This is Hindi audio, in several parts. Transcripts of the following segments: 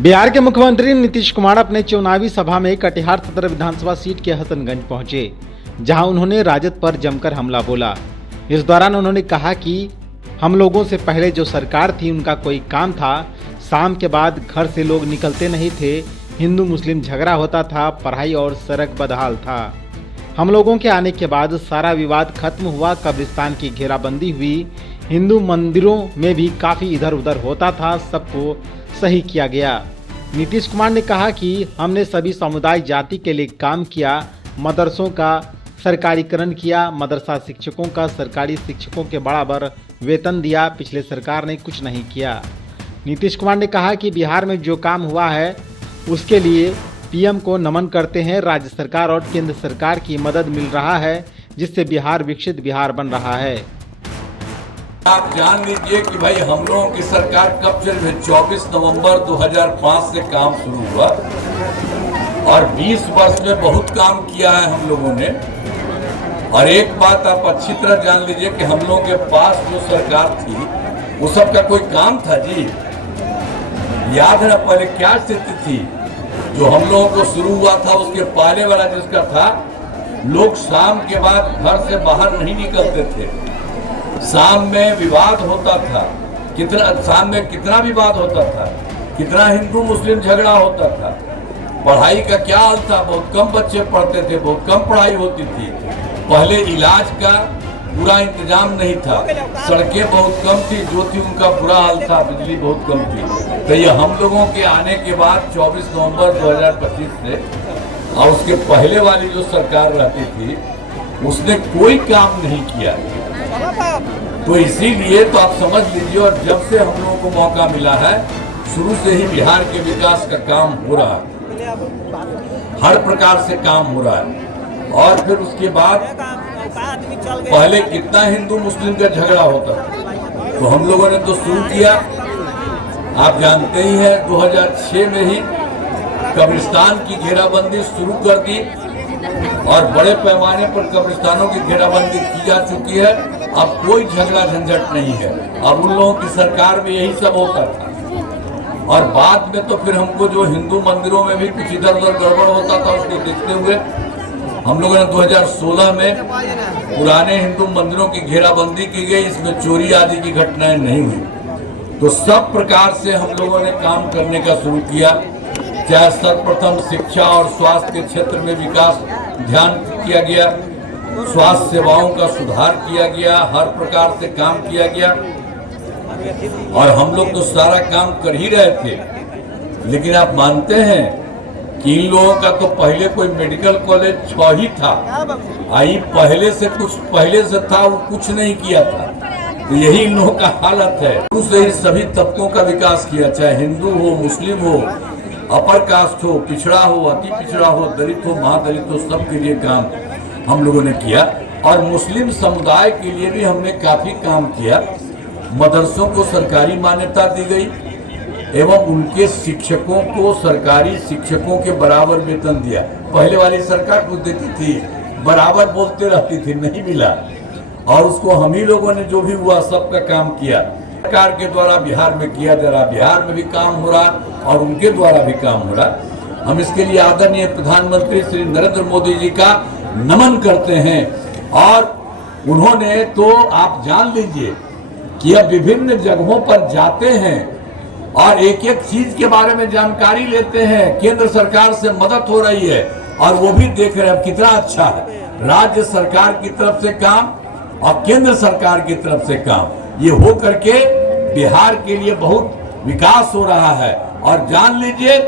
बिहार के मुख्यमंत्री नीतीश कुमार अपने चुनावी सभा में कटिहार सदर विधानसभा सीट के हसनगंज पहुंचे, जहां उन्होंने राजद पर जमकर हमला बोला। इस दौरान उन्होंने कहा कि हम लोगों से पहले जो सरकार थी उनका कोई काम था, शाम के बाद घर से लोग निकलते नहीं थे, हिंदू मुस्लिम झगड़ा होता था, पढ़ाई और सड़क बदहाल था। हम लोगों के आने के बाद सारा विवाद खत्म हुआ, कब्रिस्तान की घेराबंदी हुई, हिंदू मंदिरों में भी काफ़ी इधर उधर होता था, सबको सही किया गया। नीतीश कुमार ने कहा कि हमने सभी समुदाय जाति के लिए काम किया, मदरसों का सरकारीकरण किया, मदरसा शिक्षकों का सरकारी शिक्षकों के बराबर वेतन दिया, पिछले सरकार ने कुछ नहीं किया। नीतीश कुमार ने कहा कि बिहार में जो काम हुआ है उसके लिए पीएम को नमन करते हैं। राज्य सरकार और केंद्र सरकार की मदद मिल रहा है, जिससे बिहार विकसित बिहार बन रहा है। आप जान लीजिए कि भाई हम लोगों की सरकार कब से 24 नवंबर 2005 से काम शुरू हुआ और 20 वर्ष में बहुत काम किया है हम लोगों ने। और एक बात आप अच्छी तरह जान लीजिए कि हम लोगों के पास जो सरकार थी वो सब का कोई काम था जी। याद है ना पहले क्या स्थिति थी? जो हम लोगों को शुरू हुआ था उसके पहले वाला जिसका था, लोग शाम के बाद घर से बाहर नहीं निकलते थे। शाम में विवाद होता था, शाम में कितना विवाद होता था, कितना हिंदू मुस्लिम झगड़ा होता था। पढ़ाई का क्या हाल था? बहुत कम बच्चे पढ़ते थे, बहुत कम पढ़ाई होती थी। पहले इलाज का पूरा इंतजाम नहीं था, सड़कें बहुत कम थी, जो थी उनका बुरा हाल था, बिजली बहुत कम थी। तो ये हम लोगों के आने के बाद 24 नवंबर 2025 से और उसके पहले वाली जो सरकार रहती थी उसने कोई काम नहीं किया। तो इसीलिए तो आप समझ लीजिए, और जब से हम लोगों को मौका मिला है शुरू से ही बिहार के विकास का काम हो रहा है, हर प्रकार से काम हो रहा है। और फिर उसके बाद पहले कितना हिंदू मुस्लिम का झगड़ा होता था, तो हम लोगों ने तो शुरू किया। आप जानते ही हैं 2006 में ही कब्रिस्तान की घेराबंदी शुरू कर दी और बड़े पैमाने पर कब्रिस्तानों की घेराबंदी की जा चुकी है। अब कोई झगड़ा झंझट नहीं है। अब उन लोगों की सरकार में यही सब होता था। और बाद में तो फिर हमको जो हिंदू मंदिरों में भी कुछ इधर उधर गड़बड़ होता था उसको देखते हुए हम लोगों ने 2016 में पुराने हिंदू मंदिरों की घेराबंदी की गई, इसमें चोरी आदि की घटनाएं नहीं हुई। तो सब प्रकार से हम लोगों ने काम करने का शुरू किया। चाहे सर्वप्रथम शिक्षा और स्वास्थ्य के क्षेत्र में विकास ध्यान किया गया, स्वास्थ्य सेवाओं का सुधार किया गया, हर प्रकार से काम किया गया। और हम लोग तो सारा काम कर ही रहे थे, लेकिन आप मानते हैं कि इन लोगों का तो पहले कोई मेडिकल कॉलेज 6 ही था, आई पहले से कुछ पहले से था, वो कुछ नहीं किया था। तो यही इन लोगों का हालत है। उससे ही सभी तबकों का विकास किया, चाहे हिंदू हो, मुस्लिम हो, अपर कास्ट हो, पिछड़ा हो, अति पिछड़ा हो, दलित हो, महादलित हो, सबके लिए काम हम लोगों ने किया। और मुस्लिम समुदाय के लिए भी हमने काफी काम किया। मदरसों को सरकारी मान्यता दी गई एवं उनके शिक्षकों को सरकारी शिक्षकों के बराबर वेतन दिया। पहले वाली सरकार कुछ देती थी, बराबर बोलते रहती थी, नहीं मिला। और उसको हम ही लोगों ने जो भी हुआ सबका काम किया, सरकार के द्वारा बिहार में किया जा रहा, बिहार में भी काम हो रहा और उनके द्वारा भी काम हो रहा। हम इसके लिए आदरणीय प्रधानमंत्री श्री नरेंद्र मोदी जी का नमन करते हैं। और उन्होंने तो आप जान लीजिए कि अब विभिन्न जगहों पर जाते हैं और एक एक चीज के बारे में जानकारी लेते हैं। केंद्र सरकार से मदद हो रही है और वो भी देख रहे हैं कितना अच्छा है। राज्य सरकार की तरफ से काम और केंद्र सरकार की तरफ से काम, ये हो करके बिहार के लिए बहुत विकास हो रहा है। और जान लीजिए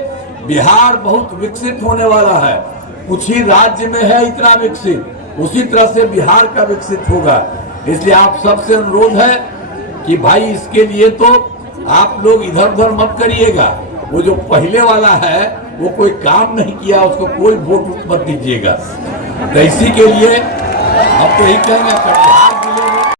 बिहार बहुत विकसित होने वाला है। कुछ ही राज्य में है इतना विकसित, उसी तरह से बिहार का विकसित होगा। इसलिए आप सबसे अनुरोध है कि भाई इसके लिए तो आप लोग इधर उधर मत करिएगा। वो जो पहले वाला है वो कोई काम नहीं किया, उसको कोई वोट मत दीजिएगा। तो इसी के लिए हम तो यही कहेंगे।